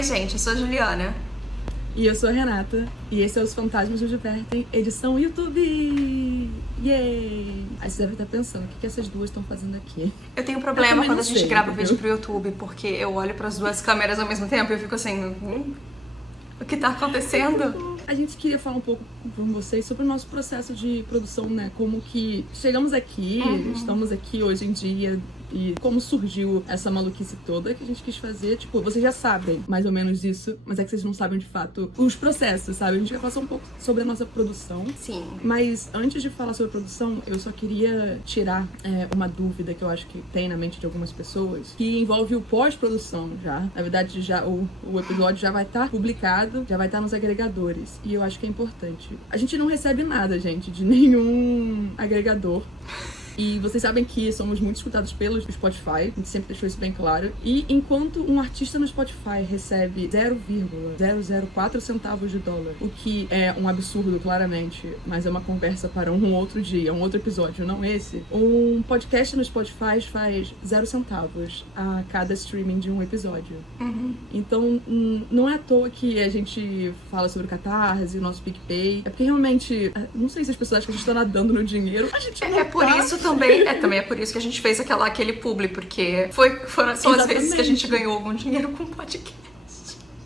Oi, gente, eu sou a Juliana. E eu sou a Renata. E esse é Os Fantasmas Nos Divertem, edição YouTube! Yay! Aí você deve estar pensando, o que essas duas estão fazendo aqui? Eu tenho um problema quando a gente grava entendeu? vídeo pro YouTube, porque eu olho pras duas câmeras ao mesmo tempo e eu fico assim... o que tá acontecendo? A gente queria falar um pouco com vocês sobre o nosso processo de produção, né? Como que chegamos aqui, estamos aqui hoje em dia e como surgiu essa maluquice toda que a gente quis fazer. Tipo, vocês já sabem mais ou menos isso, mas é que vocês não sabem de fato os processos, sabe? A gente vai falar um pouco sobre a nossa produção. Sim. Mas antes de falar sobre a produção, eu só queria tirar uma dúvida que eu acho que tem na mente de algumas pessoas, que envolve o pós-produção já. Na verdade, já o episódio já vai estar publicado, já vai estar nos agregadores. E eu acho que é importante. A gente não recebe nada, gente, de nenhum agregador. E vocês sabem que somos muito escutados pelo Spotify, a gente sempre deixou isso bem claro. E enquanto um artista no Spotify recebe 0,004 centavos de dólar, o que é um absurdo, claramente, mas é uma conversa para um outro dia, um outro episódio, não esse, um podcast no Spotify faz 0 centavos a cada streaming de um episódio. Então, não é à toa que a gente fala sobre o Catarse, o nosso PicPay. É porque realmente, não sei se as pessoas acham que a gente tá nadando no dinheiro. A gente não É por isso também é por isso que a gente fez aquele publi, porque são as vezes que a gente ganhou algum dinheiro com podcast.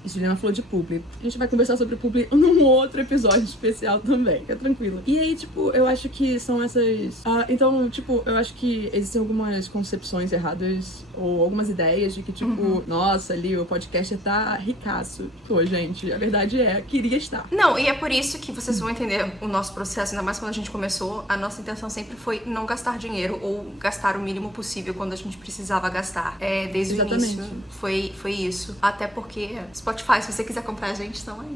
E Juliana falou de publi. A gente vai conversar sobre publi num outro episódio especial também, fica tranquila. E aí, tipo, eu acho que são essas... então, tipo, eu acho que existem algumas concepções erradas ou algumas ideias de que, tipo, nossa, ali o podcast tá ricaço. Pô, gente, a verdade queria estar. Não, e é por isso que vocês vão entender o nosso processo, ainda mais quando a gente começou. A nossa intenção sempre foi não gastar dinheiro ou gastar o mínimo possível quando a gente precisava gastar. Desde Exatamente. o início foi isso. Até porque Spotify, se você quiser comprar a gente, estão aí.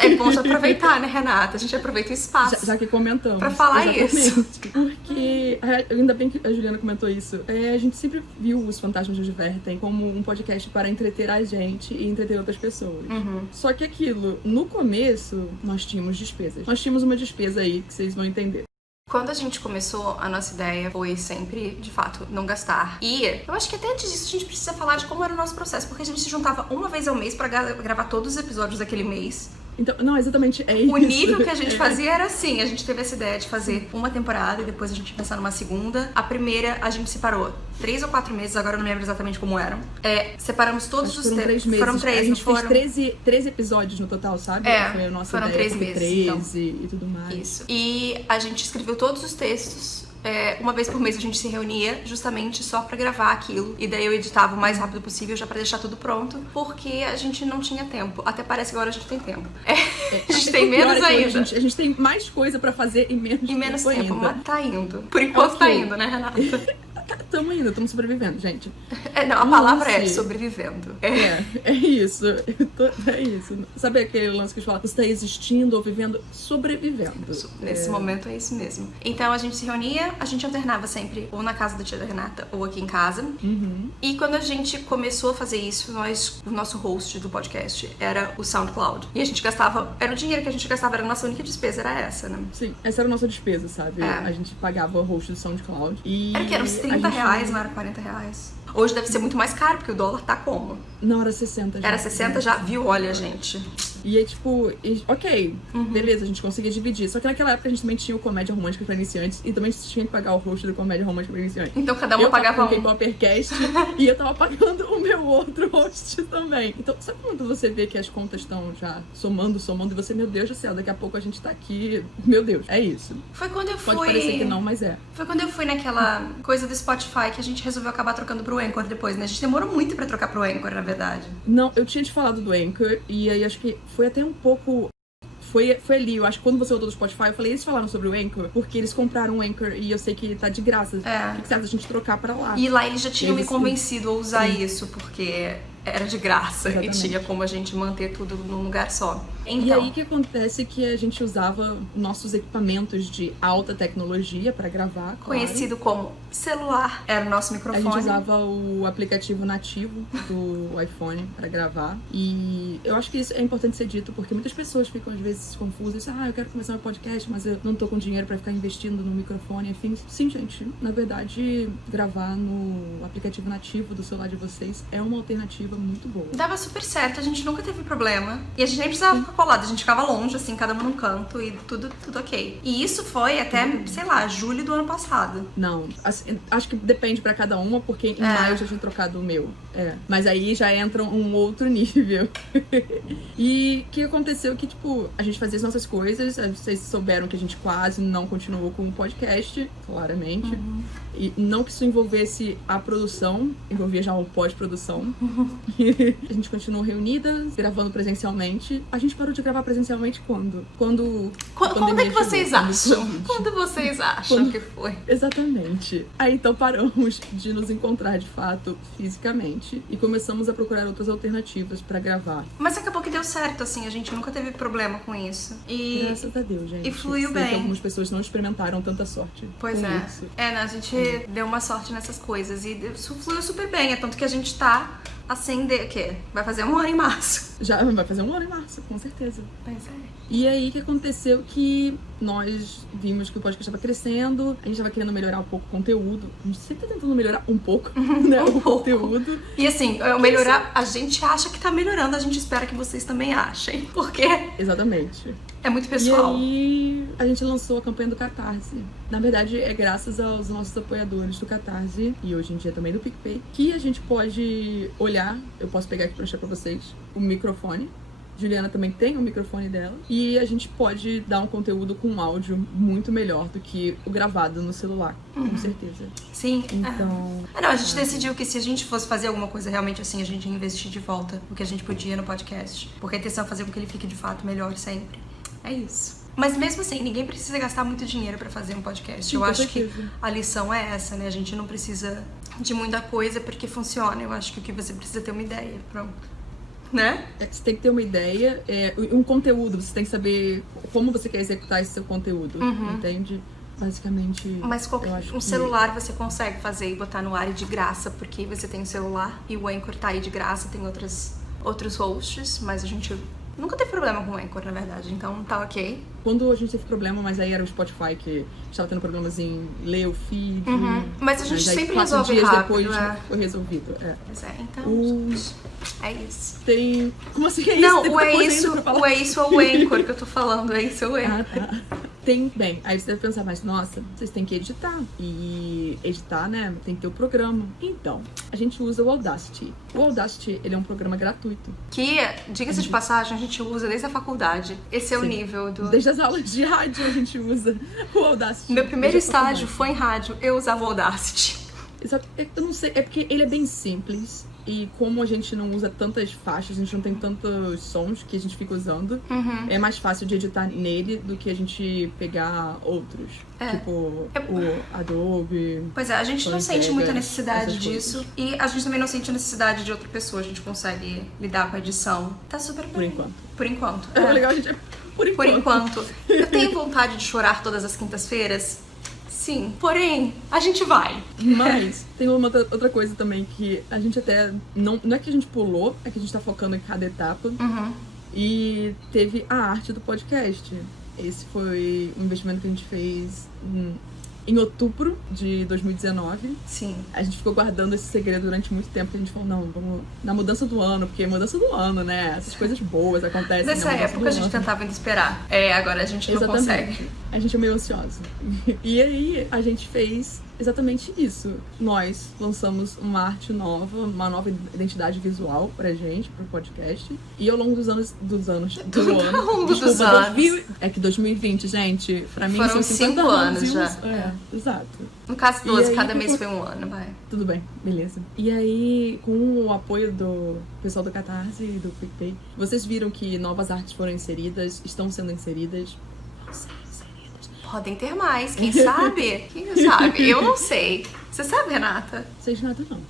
É bom já aproveitar, né, Renata? A gente aproveita o espaço. Já que comentamos. Pra falar isso. isso. Porque, ainda bem que a Juliana comentou isso, a gente sempre viu Os Fantasmas Nos Divertem como um podcast para entreter a gente e entreter outras pessoas. Só que aquilo, no começo, nós tínhamos despesas. Nós tínhamos uma despesa aí que vocês vão entender. Quando a gente começou, a nossa ideia foi sempre, de fato, não gastar. E eu acho que até antes disso a gente precisa falar de como era o nosso processo, porque a gente se juntava uma vez ao mês pra gravar todos os episódios daquele mês. Então, não, exatamente, é isso. O nível que a gente fazia era assim, a gente teve essa ideia de fazer uma temporada e depois a gente ia pensar numa segunda. A primeira a gente separou 3 ou 4 meses, agora eu não me lembro exatamente como eram. Separamos todos os foram 3 meses. Foram 3, a gente foram... fez 13 episódios no total, sabe? Foi a nossa foram ideia, 3 meses. 13 então. E tudo mais. Isso. E a gente escreveu todos os textos. Uma vez por mês a gente se reunia justamente só pra gravar aquilo. E daí eu editava o mais rápido possível já pra deixar tudo pronto, porque a gente não tinha tempo. Até parece que agora a gente tem tempo. A gente tem menos ainda. A gente tem mais coisa pra fazer e menos tempo. ainda. Mas tá indo. Por enquanto tá indo, né, Renata? Tamo indo, estamos sobrevivendo, gente. Não, a palavra é sobrevivendo. É isso. É isso. Sabe aquele lance que a gente fala? Você tá existindo ou vivendo? Sobrevivendo. Nesse momento é isso mesmo. Então a gente se reunia, a gente alternava sempre ou na casa da tia da Renata ou aqui em casa. E quando a gente começou a fazer isso, o nosso host do podcast era o SoundCloud. E a gente gastava, era o dinheiro que a gente gastava, era a nossa única despesa, era essa, né? Sim, essa era a nossa despesa, sabe? A gente pagava o host do SoundCloud. Era que era uns 30 reais, não era 40 reais. Hoje deve ser muito mais caro, porque o dólar tá como? Não, era 60 já. Era 60 já? Viu? Olha, gente. E aí, tipo, ok, beleza, a gente conseguia dividir. Só que naquela época a gente também tinha o Comédia Romântica pra iniciantes e também tinha que pagar o host do Comédia Romântica pra iniciantes. Então cada uma pagava um. Eu tava com o K-Poppercast e eu tava pagando o meu outro host também. Então, sabe quando você vê que as contas estão já somando e você, meu Deus do céu, daqui a pouco a gente tá aqui, meu Deus, é isso. Foi quando eu fui... Pode parecer que não, mas é. Foi quando eu fui naquela coisa do Spotify que a gente resolveu acabar trocando pro Anchor depois, né? A gente demorou muito pra trocar pro Anchor, na verdade. Não, eu tinha te falado do Anchor e aí acho que foi até um pouco... Foi ali, eu acho que quando você voltou do Spotify, eu falei, eles falaram sobre o Anchor, porque eles compraram o Anchor e eu sei que tá de graça. O que você acha da gente trocar pra lá? E lá eles já tinham me convencido a usar isso, porque era de graça. Exatamente. E tinha como a gente manter tudo num lugar só. Então, e aí que acontece que a gente usava nossos equipamentos de alta tecnologia pra gravar, claro. Conhecido como celular, era o nosso microfone. A gente usava o aplicativo nativo do iPhone pra gravar. E eu acho que isso é importante ser dito, porque muitas pessoas ficam às vezes confusas. Eu quero começar meu podcast, mas eu não tô com dinheiro pra ficar investindo no microfone, enfim. Sim, gente, na verdade, gravar no aplicativo nativo do celular de vocês é uma alternativa foi muito boa. Dava super certo, a gente nunca teve problema. E a gente nem precisava ficar colado, a gente ficava longe, assim, cada um num canto e tudo ok. E isso foi até, sei lá, julho do ano passado. Não, assim, acho que depende pra cada uma, porque em maio eu já tinha trocado o meu. Mas aí já entra um outro nível. E o que aconteceu que, tipo, a gente fazia as nossas coisas, vocês souberam que a gente quase não continuou com o podcast, claramente. E não que isso envolvesse a produção, envolvia já o pós-produção. A gente continuou reunidas, gravando presencialmente. A gente parou de gravar presencialmente quando? Quando é que vocês acham? Quando vocês acham que foi? Exatamente. Aí então paramos de nos encontrar de fato fisicamente e começamos a procurar outras alternativas pra gravar. Mas acabou que deu certo, assim, a gente nunca teve problema com isso. E graças a Deus, gente. E fluiu Sei bem. que algumas pessoas não experimentaram tanta sorte. Pois com é. isso. Né, a gente deu uma sorte nessas coisas e fluiu super bem. É tanto que a gente tá assim, o quê? Vai fazer 1 ano em março. Já vai fazer 1 ano em março, com certeza. Pois é. E aí, o que aconteceu que nós vimos que o podcast estava crescendo, a gente estava querendo melhorar um pouco o conteúdo. A gente sempre tá tentando melhorar um pouco, né, o conteúdo. E assim, melhorar, a gente acha que tá melhorando, a gente espera que vocês também achem. Porque Exatamente. é muito pessoal. E aí, a gente lançou a campanha do Catarse. Na verdade, é graças aos nossos apoiadores do Catarse, e hoje em dia também do PicPay, que a gente pode olhar, eu posso pegar aqui pra mostrar pra vocês, o microfone. Juliana também tem o microfone dela. E a gente pode dar um conteúdo com um áudio muito melhor do que o gravado no celular, com certeza. Sim. Então... Não, a gente decidiu que se a gente fosse fazer alguma coisa realmente assim, a gente ia investir de volta o que a gente podia no podcast. Porque a intenção é fazer com que ele fique de fato melhor sempre. É isso. Mas mesmo assim, ninguém precisa gastar muito dinheiro pra fazer um podcast. Sim, eu acho certeza. que a lição é essa, né? A gente não precisa de muita coisa porque funciona. Eu acho que o que você precisa é ter uma ideia. Pronto. Né? Você tem que ter uma ideia, um conteúdo, você tem que saber como você quer executar esse seu conteúdo, entende? Basicamente, mas eu acho um celular você consegue fazer e botar no ar de graça, porque você tem um celular e o Anchor tá aí de graça, tem outros hosts, mas a gente nunca teve problema com o Anchor, na verdade, então tá ok. Quando a gente teve problema, mas aí era o Spotify que estava tendo problemas em ler o feed. Mas a gente sempre 4 resolve dias rápido, depois foi resolvido. Pois é, então, é isso. Tem... Como assim é isso? Não, Tem o muita é coisa isso, ainda pra falar. o é isso é o Anchor que eu tô falando, é isso é o Anchor. Tem, bem, aí você deve pensar, mas nossa, vocês têm que editar. E editar, né, tem que ter o programa. Então, a gente usa o Audacity. O Audacity, ele é um programa gratuito. Que, diga-se de passagem, a gente usa desde a faculdade. Esse é o nível do... Desde as aulas de rádio a gente usa o Audacity. Meu primeiro estágio foi em rádio, eu usava o Audacity. Exato. Eu não sei, é porque ele é bem simples. E como a gente não usa tantas faixas, a gente não tem tantos sons que a gente fica usando, é mais fácil de editar nele do que a gente pegar outros. Tipo o Adobe. Pois é, a gente não sente muita necessidade disso. E a gente também não sente necessidade de outra pessoa. A gente consegue lidar com a edição. Tá super bem. Por enquanto. Por enquanto. É legal, a gente... Por enquanto. Eu tenho vontade de chorar todas as quintas-feiras. Sim, porém, a gente vai. Mas tem uma outra coisa também que a gente até... Não é que a gente pulou, é que a gente tá focando em cada etapa. E teve a arte do podcast. Esse foi um investimento que a gente fez em outubro de 2019. Sim. A gente ficou guardando esse segredo durante muito tempo. A gente falou, não, vamos na mudança do ano, porque mudança do ano, né? Essas coisas boas acontecem. Nessa época a gente tentava ainda esperar. Agora a gente não consegue. A gente é meio ansiosa. E aí a gente fez exatamente isso. Nós lançamos uma arte nova, uma nova identidade visual pra gente, pro podcast. E ao longo do ano. Ao longo dos anos. É que 2020, gente, pra mim foram são 50 5 anos já. Exato. No caso 12, cada mês foi 1 ano, vai. Tudo bem, beleza. E aí, com o apoio do pessoal do Catarse e do PicPay, vocês viram que novas artes foram inseridas, estão sendo inseridas. Podem ter mais, quem sabe? Quem sabe? Eu não sei. Você sabe, Renata? Sei de nada, não.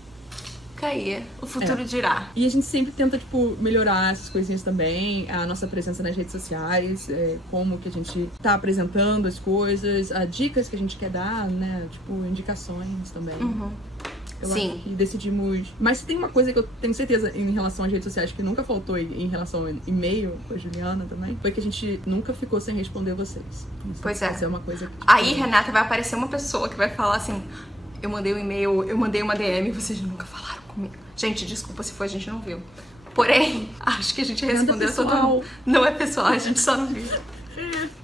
Caía. O futuro dirá. E a gente sempre tenta, tipo, melhorar essas coisinhas também, a nossa presença nas redes sociais, como que a gente tá apresentando as coisas, as dicas que a gente quer dar, né? Tipo, indicações também. Eu Sim. acho que decidimos... Mas tem uma coisa que eu tenho certeza em relação às redes sociais que nunca faltou em relação ao e-mail com a Juliana também, foi que a gente nunca ficou sem responder vocês. Pois é. Isso é uma coisa que... Aí, Renata, vai aparecer uma pessoa que vai falar assim, eu mandei um e-mail, eu mandei uma DM e vocês nunca falaram comigo. Gente, desculpa se foi, a gente não viu. Porém, acho que a gente respondeu todo mundo. Não é pessoal, a gente só não viu.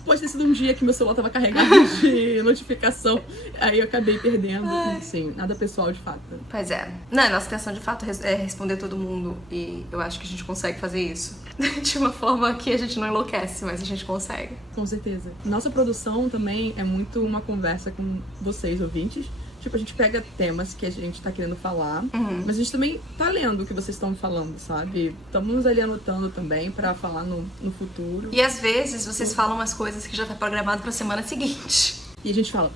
Pode ter sido um dia que meu celular tava carregado de notificação, aí eu acabei perdendo. Sim, nada pessoal de fato. Pois é. Não, nossa intenção de fato é responder todo mundo e eu acho que a gente consegue fazer isso. De uma forma que a gente não enlouquece, mas a gente consegue. Com certeza. Nossa produção também é muito uma conversa com vocês, ouvintes. Tipo, a gente pega temas que a gente tá querendo falar, mas a gente também tá lendo o que vocês estão falando, sabe? Estamos ali anotando também pra falar no futuro. E às vezes vocês falam umas coisas que já tá programado pra semana seguinte. E a gente fala,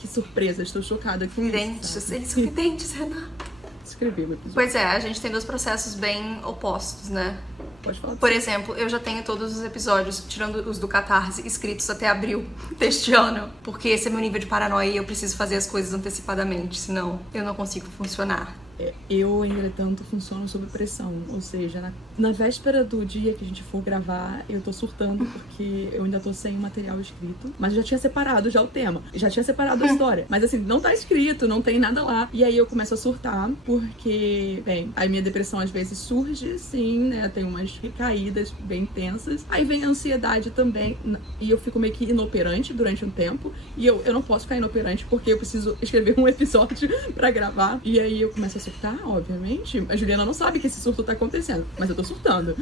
que surpresa, estou chocada com Videntes, eles são videntes, Renata. Escrevi o episódio. Pois é, a gente tem dois processos bem opostos, né? Pode falar. Por exemplo, eu já tenho todos os episódios, tirando os do Catarse, escritos até abril deste ano. Porque esse é meu nível de paranoia e eu preciso fazer as coisas antecipadamente, senão eu não consigo funcionar. Eu, entretanto, funciono sob pressão. Ou seja, na véspera do dia que a gente for gravar, eu tô surtando porque eu ainda tô sem o material escrito. Mas eu já tinha separado já o tema. Já tinha separado a história. Mas assim, não tá escrito, não tem nada lá. E aí eu começo a surtar porque, bem, a minha depressão às vezes surge, sim, né? Tem umas recaídas bem intensas. Aí vem a ansiedade também. E eu fico meio que inoperante durante um tempo. E eu não posso ficar inoperante porque eu preciso escrever um episódio pra gravar. E aí eu começo a surtar, obviamente. A Juliana não sabe que esse surto tá acontecendo, mas eu tô surtando.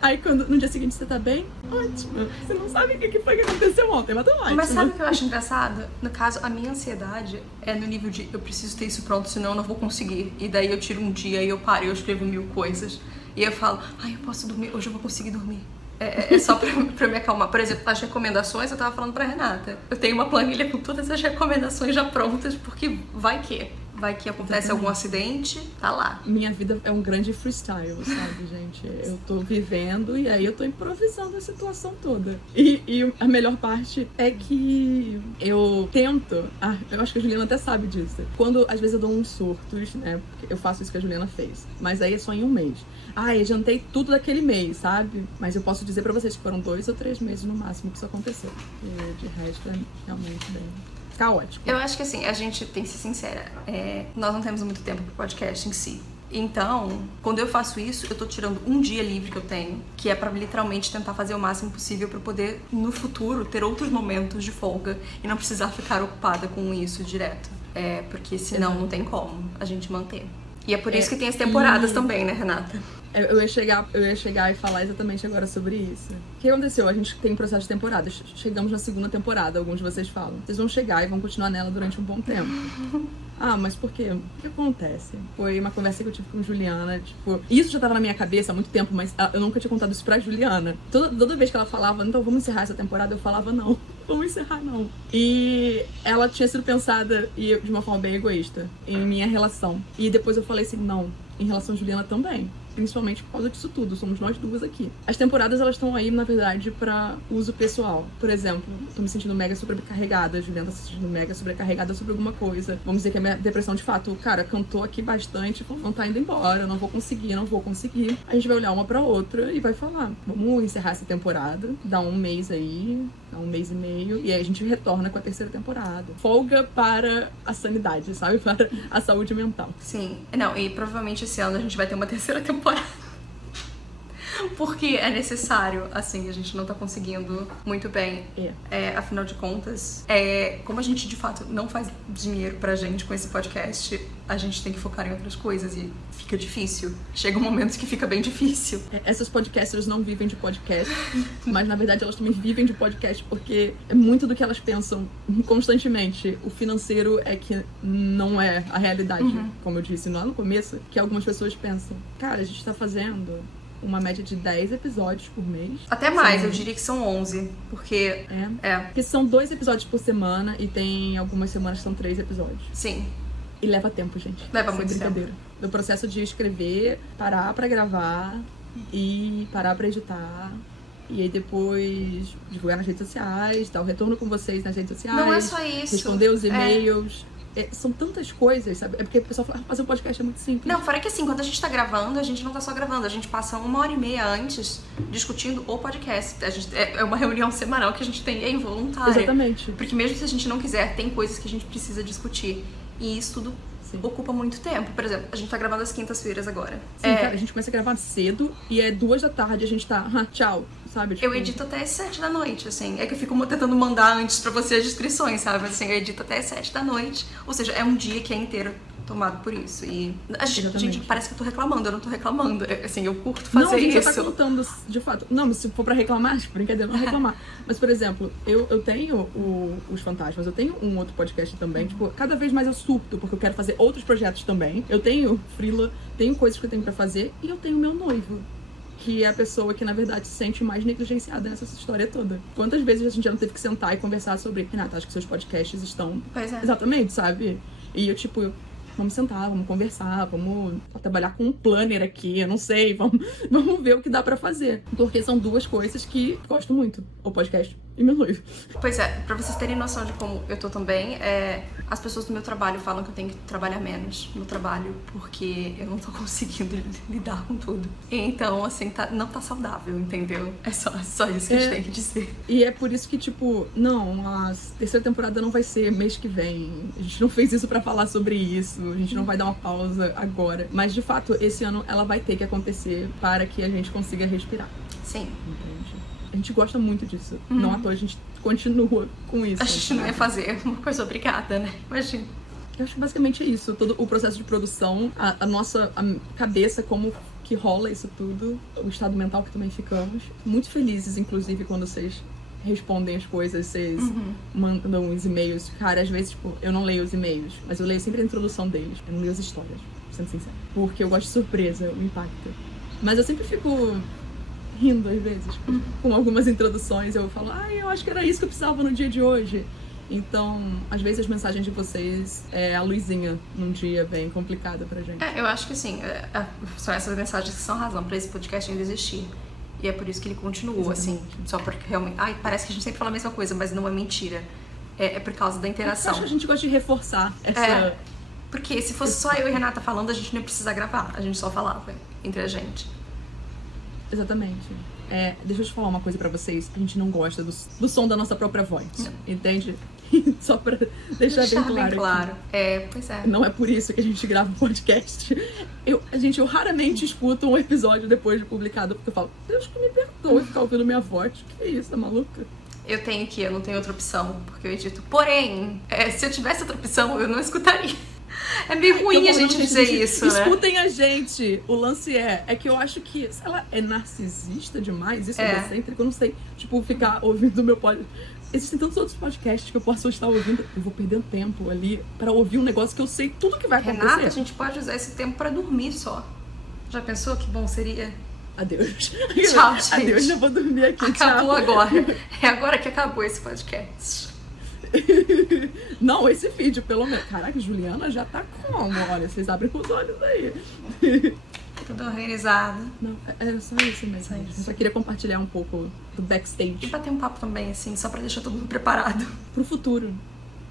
Aí quando no dia seguinte você tá bem, ótimo. Você não sabe o que foi que aconteceu ontem, mas tá ótimo. Mas sabe o que eu acho engraçado? No caso, a minha ansiedade é no nível de eu preciso ter isso pronto, senão eu não vou conseguir. E daí eu tiro um dia e eu paro e eu escrevo 1000 coisas. E eu falo, eu posso dormir, hoje eu vou conseguir dormir. É só pra me acalmar. Por exemplo, as recomendações, eu tava falando pra Renata. Eu tenho uma planilha com todas as recomendações já prontas, porque vai que acontece algum acidente, tá lá. Minha vida é um grande freestyle, sabe, gente? Eu tô vivendo e aí eu tô improvisando a situação toda. E a melhor parte é que eu tento... eu acho que a Juliana até sabe disso. Quando, às vezes, eu dou uns surtos, né? Porque eu faço isso que a Juliana fez. Mas aí é só em um mês. Eu jantei tudo daquele mês, sabe? Mas eu posso dizer pra vocês que foram 2 ou 3 meses no máximo que isso aconteceu. E de resto é realmente bem... caótico. Eu acho que assim, a gente tem que ser sincera, nós não temos muito tempo pro podcast em si. Então, quando eu faço isso, eu tô tirando um dia livre que eu tenho, que é pra literalmente tentar fazer o máximo possível pra poder, no futuro, ter outros momentos de folga e não precisar ficar ocupada com isso direto. Porque senão não tem como a gente manter. E é por isso que tem as temporadas também, né, Renata? Eu ia chegar e falar exatamente agora sobre isso. O que aconteceu? A gente tem processo de temporadas. Chegamos na 2ª temporada, alguns de vocês falam. Vocês vão chegar e vão continuar nela durante um bom tempo. Mas por quê? O que acontece? Foi uma conversa que eu tive com Juliana, tipo... Isso já tava na minha cabeça há muito tempo, mas eu nunca tinha contado isso pra Juliana. Toda vez que ela falava, então vamos encerrar essa temporada, eu falava, não. Vamos encerrar, não. E ela tinha sido pensada, e de uma forma bem egoísta, em minha relação. E depois eu falei assim, não, em relação a Juliana também. Principalmente por causa disso tudo, somos nós duas aqui. As temporadas, elas estão aí, na verdade, pra uso pessoal. Por exemplo, tô me sentindo mega sobrecarregada, a Juliana tá se sentindo mega sobrecarregada sobre alguma coisa. Vamos dizer que a minha depressão, de fato, cara, cantou aqui bastante, não tá indo embora, não vou conseguir. A gente vai olhar uma pra outra e vai falar, vamos encerrar essa temporada, dá um mês aí, dá 1 mês e meio, e aí a gente retorna com a 3ª temporada. Folga para a sanidade, sabe? Para a saúde mental. Sim. Não, e provavelmente esse ano a gente vai ter uma 3ª temporada. Porque é necessário, assim, a gente não tá conseguindo muito bem. Afinal de contas, como a gente de fato não faz dinheiro pra gente com esse podcast, a gente tem que focar em outras coisas e fica difícil. Chega um momento que fica bem difícil. Essas podcasters não vivem de podcast, mas na verdade elas também vivem de podcast porque é muito do que elas pensam constantemente. O financeiro é que não é a realidade, como eu disse lá no começo, que algumas pessoas pensam, cara, a gente tá fazendo uma média de 10 episódios por mês. Até mais, eu diria que são 11, porque... Porque são 2 episódios por semana e tem algumas semanas que são 3 episódios. Sim. E leva tempo, gente. Leva muito tempo. Do processo de escrever, parar pra gravar e parar pra editar. E aí depois divulgar nas redes sociais, dar o retorno com vocês nas redes sociais. Não é só isso. Responder os e-mails. São tantas coisas, sabe? É porque o pessoal fala, fazer um podcast é muito simples. Não, fora que assim, quando a gente tá gravando, a gente não tá só gravando, a gente passa 1h30 antes discutindo o podcast. É uma reunião semanal que a gente tem, é involuntária. Exatamente. Porque mesmo se a gente não quiser, tem coisas que a gente precisa discutir. E isso tudo ocupa muito tempo. Por exemplo, a gente tá gravando às quintas-feiras agora. Sim, cara, a gente começa a gravar cedo e é 2 da tarde, a gente tá, tchau, sabe? Tipo... Eu edito até às 7 da noite, assim. É que eu fico tentando mandar antes pra você as descrições, sabe? Mas assim, eu edito até às 7 da noite. Ou seja, é um dia que é inteiro tomado por isso. E gente, parece que eu tô reclamando, eu não tô reclamando. Assim, eu curto fazer não, a gente isso. Tá contando, de fato. Não, mas se for pra reclamar, brincadeira, não reclamar. Mas, por exemplo, eu tenho os Fantasmas, eu tenho um outro podcast também. Tipo, cada vez mais eu surto, porque eu quero fazer outros projetos também. Eu tenho freela, tenho coisas que eu tenho pra fazer, e eu tenho meu noivo, que é a pessoa que, na verdade, se sente mais negligenciada nessa história toda. Quantas vezes a gente já não teve que sentar e conversar sobre, Renata, acho que seus podcasts estão... Pois é. Exatamente, sabe? E eu, tipo... Vamos sentar, vamos conversar, vamos trabalhar com um planner aqui, eu não sei, vamos ver o que dá pra fazer. Porque são duas coisas que gosto muito, o podcast e meu noivo. Pois é, pra vocês terem noção de como eu tô também, as pessoas do meu trabalho falam que eu tenho que trabalhar menos no trabalho, porque eu não tô conseguindo lidar com tudo. Então, assim, não tá saudável, entendeu? É só isso que a gente tem que dizer. E é por isso que, tipo, não, a terceira temporada não vai ser mês que vem. A gente não fez isso pra falar sobre isso, a gente não vai dar uma pausa agora. Mas, de fato, esse ano ela vai ter que acontecer para que a gente consiga respirar. Sim. Entende? A gente gosta muito disso. Não à toa a gente continua com isso. A gente não ia fazer uma coisa obrigada, né? Imagina. Eu acho que basicamente é isso. Todo o processo de produção, a nossa cabeça, como que rola isso tudo, o estado mental que também ficamos. Muito felizes, inclusive, quando vocês respondem as coisas, vocês mandam os e-mails. Cara, às vezes, tipo, eu não leio os e-mails, mas eu leio sempre a introdução deles. Eu não leio as histórias, sendo sincero. Porque eu gosto de surpresa, o impacto. Mas eu sempre fico rindo, às vezes, com algumas introduções. Eu falo, eu acho que era isso que eu precisava no dia de hoje. Então, às vezes as mensagens de vocês é a luzinha num dia bem complicado pra gente. Eu acho que assim, são essas mensagens que são a razão pra esse podcast ainda existir. E é por isso que ele continua, assim, só porque realmente... parece que a gente sempre fala a mesma coisa, mas não é mentira. É por causa da interação. Eu acho que a gente gosta de reforçar essa... Porque se fosse só eu e Renata falando, a gente não ia precisar gravar. A gente só falava entre a gente. Exatamente. Deixa eu te falar uma coisa pra vocês. A gente não gosta do som da nossa própria voz. Não. Entende? Só pra deixar bem claro. Pois é. Não é por isso que a gente grava um podcast. Eu raramente escuto um episódio depois de publicado, porque eu falo, Deus que me perdoe ficar ouvindo minha voz. Que isso, tá maluca? Eu não tenho outra opção, porque eu edito. Porém, se eu tivesse outra opção, eu não escutaria. É meio ruim a gente dizer isso, né? Escutem a gente. O lance é que eu acho que, sei lá, é narcisista demais, isso é egocêntrico, eu não sei. Tipo, ficar ouvindo o meu podcast. Existem tantos outros podcasts que eu posso estar ouvindo. Eu vou perdendo tempo ali pra ouvir um negócio que eu sei tudo que vai acontecer. Renata, a gente pode usar esse tempo pra dormir só. Já pensou que bom seria? Adeus. Tchau, gente. Adeus, já vou dormir aqui. Acabou tchau. agora. É agora que acabou esse podcast. Não, esse vídeo, pelo menos. Caraca, Juliana já tá como? Olha, vocês abrem os olhos aí. Tudo organizado. Não, é só isso mesmo. Só isso. Eu só queria compartilhar um pouco do backstage. E bater um papo também, assim, só pra deixar todo mundo preparado. Pro futuro,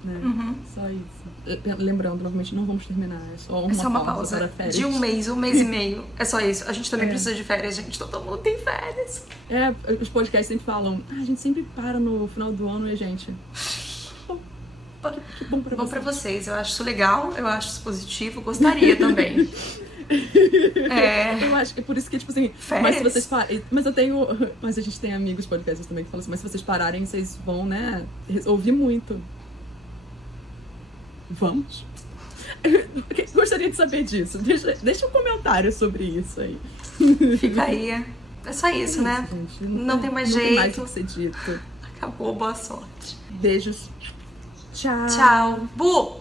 né? Só isso. Lembrando, novamente, não vamos terminar. É só uma pausa para férias. De um mês e meio. É só isso. A gente também precisa de férias, gente. Todo mundo tem férias. Os podcasts sempre falam, a gente sempre para no final do ano e a gente... Que bom pra vocês. Eu acho isso legal, eu acho isso positivo, gostaria também. Eu acho que é por isso que, tipo assim, mas se vocês pararem. Mas a gente tem amigos podcasts também que falam assim, mas se vocês pararem, vocês vão, né, ouvir muito. Vamos? Gostaria de saber disso. Deixa um comentário sobre isso aí. Fica aí. É só isso, né? Gente, não tem mais jeito. Não tem mais o que ser dito. Acabou, boa sorte. Beijos. Tchau. Tchau. Bu!